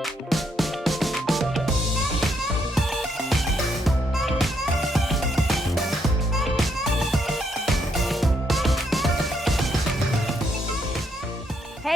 Hey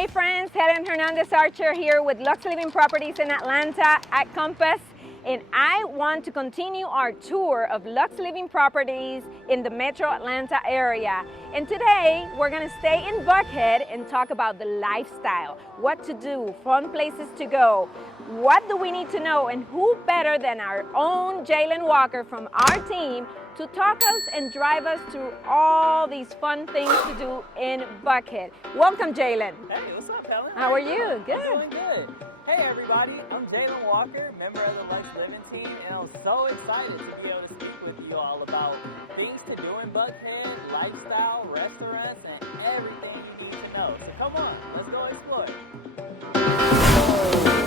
friends, Helen Hernandez Archer here with Luxe Living Properties in Atlanta at Compass, and I want to continue our tour of Luxe Living Properties in the Metro Atlanta area. And today we're going to stay in Buckhead and talk about the lifestyle, what to do, fun places to go, what do we need to know, and who better than our own Jalen Walker from our team to talk us and drive us through all these fun things to do in Buckhead. Welcome, Jalen. Hey, what's up, Helen? How are you? Good. I'm doing good. Hey, everybody. I'm Jalen Walker, member of the Luxe Living team, and I'm so excited to be able to speak with you all about things to do in Buckhead, lifestyle, restaurants, and everything you need to know. So come on, let's go explore.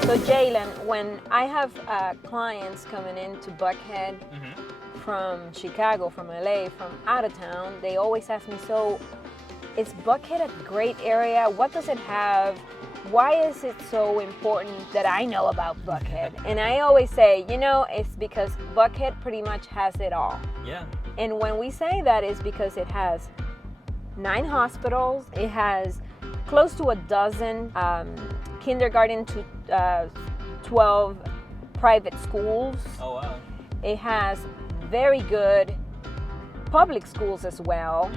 So, Jalen, when I have clients coming into Buckhead, from Chicago, from LA, from out of town, they always ask me, so is Buckhead a great area? What does it have? Why is it so important that I know about Buckhead? And I always say, you know, it's because Buckhead pretty much has it all. Yeah. And when we say that, is because it has 9 hospitals, it has close to a dozen kindergarten to 12 private schools. Oh, wow. It has very good public schools as well.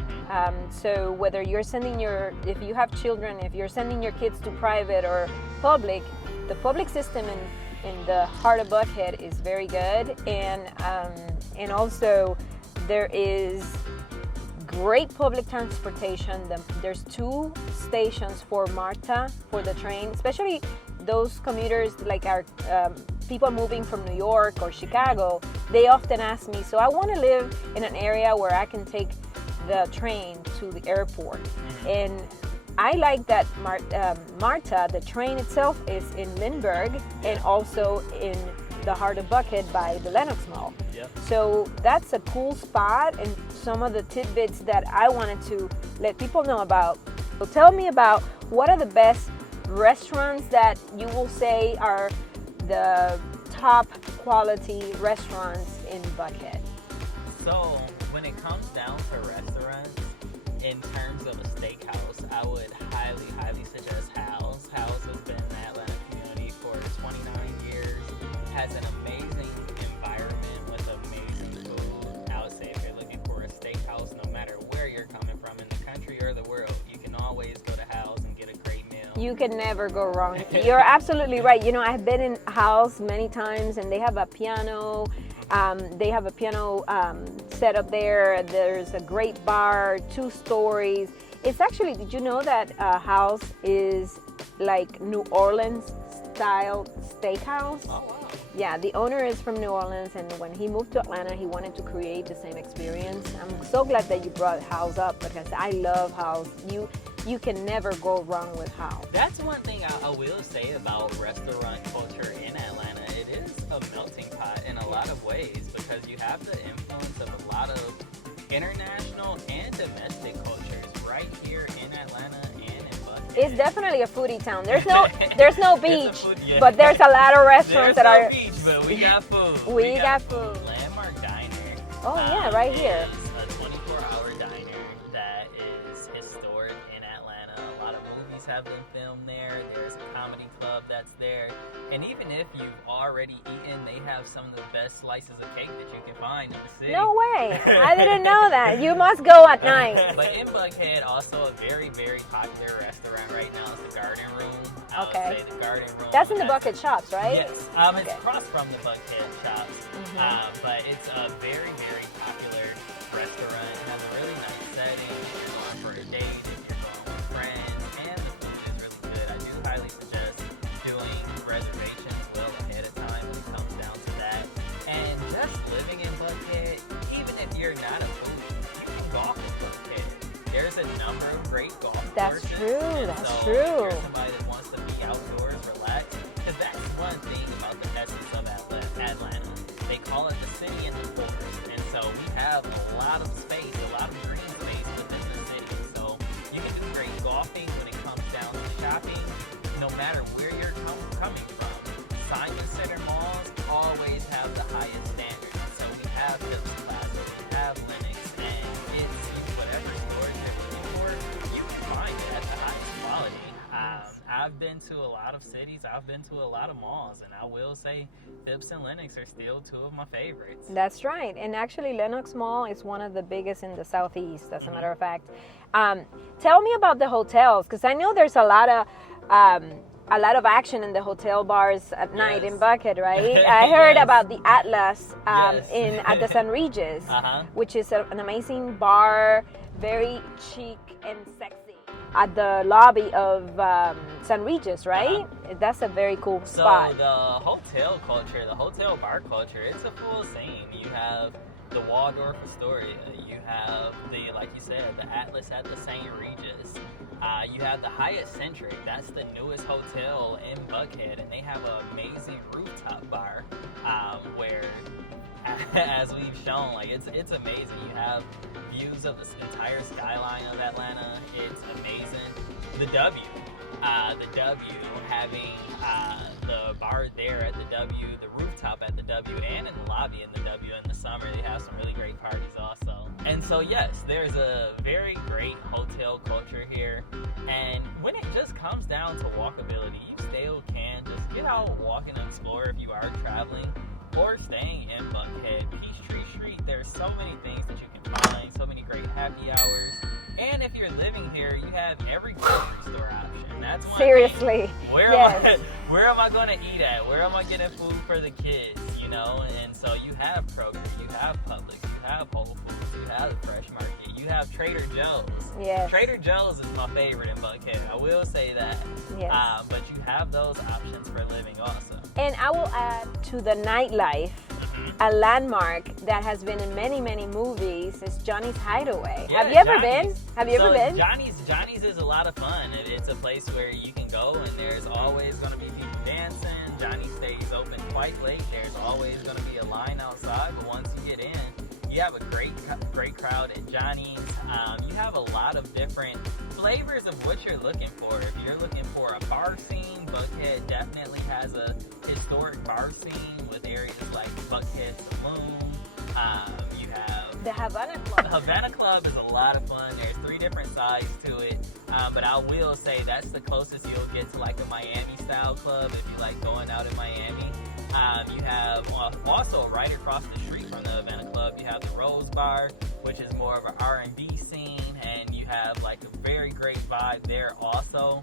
So whether you're if you have children, if you're sending your kids to private or public, the public system in the heart of Buckhead is very good. And also there is great public transportation. There's 2 stations for MARTA, for the train, especially those commuters like our people moving from New York or Chicago. They often ask me, so I want to live in an area where I can take the train to the airport. And I like that MARTA, the train itself, is in Lindbergh and also in the heart of Buckhead by the Lenox Mall. Yep. So that's a cool spot, and some of the tidbits that I wanted to let people know about. So tell me about what are the best restaurants that you will say are the top quality restaurants in Buckhead. So, when it comes down to restaurants, in terms of a steakhouse, I would highly, highly suggest Hal's. Hal's has been in the Atlanta community for 29 years, has an amazing environment with amazing food. I would say if you're looking for a steakhouse, no matter where you're coming from in the country or the world, you can always go to Hal's and get a great meal. You can never go wrong. You're absolutely right. You know, I've been in House many times, and they have a piano. Set up there. There's a great bar, 2 stories. It's actually, did you know that House is like New Orleans style steakhouse? Oh, wow. Yeah, the owner is from New Orleans, and when he moved to Atlanta, he wanted to create the same experience. I'm so glad that you brought House up, because I love House. You can never go wrong with House. That's one thing I will say about restaurant culture in Atlanta. It is a melting pot in a lot of ways, because you have the influence of a lot of international and domestic cultures right here in Atlanta and in Buckhead. It's definitely a foodie town. There's no beach, Yeah. but there's a lot of restaurants that are. Beach, but we got food. We got food. Landmark Diner. Oh yeah, right here. It's a 24-hour diner that is historic in Atlanta. A lot of movies have been filmed there. There's a comedy club that's there. And even if you've already eaten, they have some of the best slices of cake that you can find in the city. No way. I didn't know that. You must go at night. But in Buckhead, also a very, very popular restaurant right now is the Garden Room. I would Okay. say the Garden Room. That's in the Buckhead shops, right? Yes. Okay. It's across from the Buckhead shops. But it's a very, very popular restaurant. It has a really nice setting. If you're going for a date, if you're going with friends, and the food is really good. I do highly suggest doing reservations well ahead of time when it comes down to that. And just living in Buckhead, even if you're not a foodie, you can golf in Buckhead. There's a number of great golf That's courses. true. And That's so true. If you're somebody that wants to be outdoors, relax, because that's one thing about the essence of Atlanta. They call it the city in the forest. And so we have a lot of space, a lot of green space within the city. So you can do great golfing when it comes down to shopping, no matter where you're coming from. I've been to a lot of cities, I've been to a lot of malls, and I will say Phipps and Lenox are still two of my favorites. That's right. And actually, Lenox Mall is one of the biggest in the Southeast, as a matter of fact. Tell me about the hotels, because I know there's a lot of action in the hotel bars at night in Buckhead, right? I heard about the Atlas at the San Regis, which is an amazing bar, very chic and sexy. At the lobby of San Regis, right? That's a very cool spot. So the hotel culture, the hotel bar culture, it's a full scene. You have the Waldorf Astoria, you have like you said, the Atlas at the St. Regis. You have the Hyatt Centric, that's the newest hotel in Buckhead, and they have an amazing rooftop bar where, as we've shown, like it's amazing. You have views of the entire skyline of Atlanta. It's amazing. The W, having the bar there at the W, the rooftop at the W, and in the lobby in the W in the summer, they have some really great parties also. And so yes, there's a very great hotel culture here. And when it just comes down to walkability, you still can just get out, walk, and explore if you are traveling or staying in Buckhead, Peachtree Street. There's so many things that you can find, so many great happy hours. And if you're living here, you have every grocery store option. That's one Seriously. thing. Where am I going to eat at? Where am I getting food for the kids? You know, and so you have Kroger, you have Publix, you have Whole Foods, you have the Fresh Market, you have Trader Joe's. Yes. Trader Joe's is my favorite in Buckhead. I will say that. Yes. But you have those options for living also. And I will add to the Nightlife, a landmark that has been in many, many movies is Johnny's Hideaway. Yeah, Have you ever been? Have you ever been? Johnny's is a lot of fun. It's a place where you can go and there's always going to be people dancing. Johnny stays open quite late. There's always going to be a line outside, but once you get in, you have a great crowd at Johnny's. You have a lot of different flavors of what you're looking for. If you're looking for a bar scene, Buckhead definitely has a historic bar scene with areas like Buckhead Saloon. You have The Havana Club. The Havana Club is a lot of fun. There's 3 different sides to it. But I will say that's the closest you'll get to like a Miami style club if you like going out in Miami. You have also right across the street from the Havana Club, you have the Rose Bar, which is more of an R&B scene, and you have like a very great vibe there also.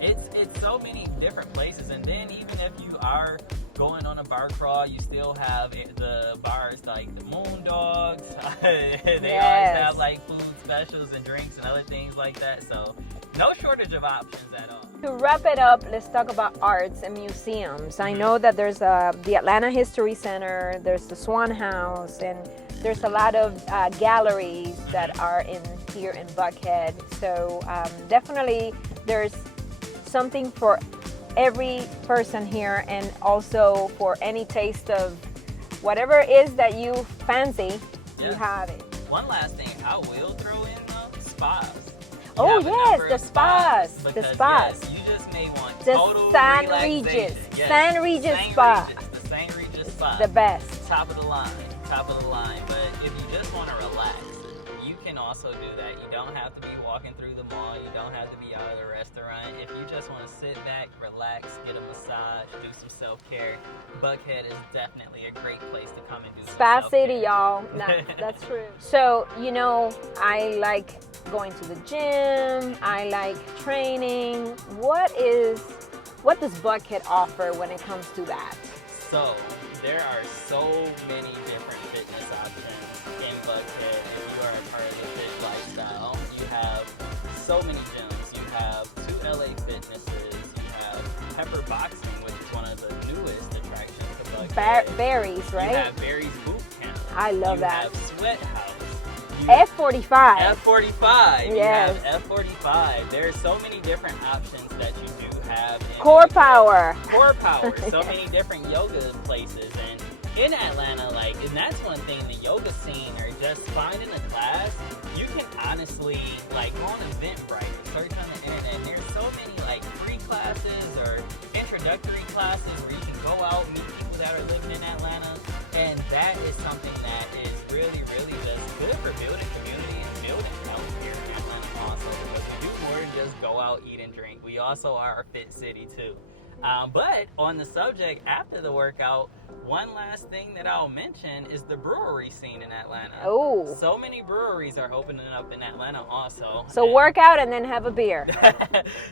It's so many different places, and then even if you are going on a bar crawl, you still have the bars like the Moondogs. They always have like food specials and drinks and other things like that, so no shortage of options at all. To wrap it up, let's talk about arts and museums. I know that there's the Atlanta History Center, there's the Swan House, and there's a lot of galleries that are here in Buckhead. So definitely there's something for every person here, and also for any taste of whatever it is that you fancy, you have it. One last thing, I will throw in spas. Oh yes, the spas. Because, the spas. Yes, you just may want The total San relaxation. Regis. Yes, San Regis Spa. The St. Regis Spa. The best. Top of the line. But if you just want to relax, you can also do that. You don't have to be walking through the mall. You don't have to be out of the restaurant. If you just want to sit back, relax, get a massage, do some self-care, Buckhead is definitely a great place to come and do Spa some City, self-care. y'all. That's true. So, I like going to the gym. I like training. What does Buckhead offer when it comes to that? So, there are so many different fitness options in Buckhead. If you are a part of the fit lifestyle, you have so many gyms. You have 2 LA Fitnesses. You have Pepper Boxing, which is one of the newest attractions to Buckhead. Berries, right? You have Berries Boot Camp. I love that. You have Sweat House. F45. F45. Yes. You have F45. There are so many different options that you do have. Core Power. So many different yoga places. And in Atlanta, and that's one thing, the yoga scene, or just finding a class, you can honestly, go on Eventbrite, search on the internet, and there's so many, free classes or introductory classes where you can go out, meet people that are living in Atlanta, and that is something that is really, really just good for building community and building out here in Atlanta. also, because we do more than just go out, eat, and drink. We also are a fit city too. But on the subject after the workout, one last thing that I'll mention is the brewery scene in Atlanta. Oh. So many breweries are opening up in Atlanta also. So work out and then have a beer.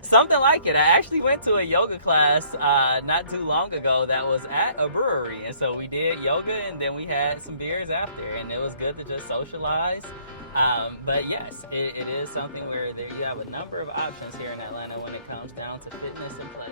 Something like it. I actually went to a yoga class not too long ago that was at a brewery. And so we did yoga and then we had some beers after. And it was good to just socialize. But yes, it is something where you have a number of options here in Atlanta when it comes down to fitness and play.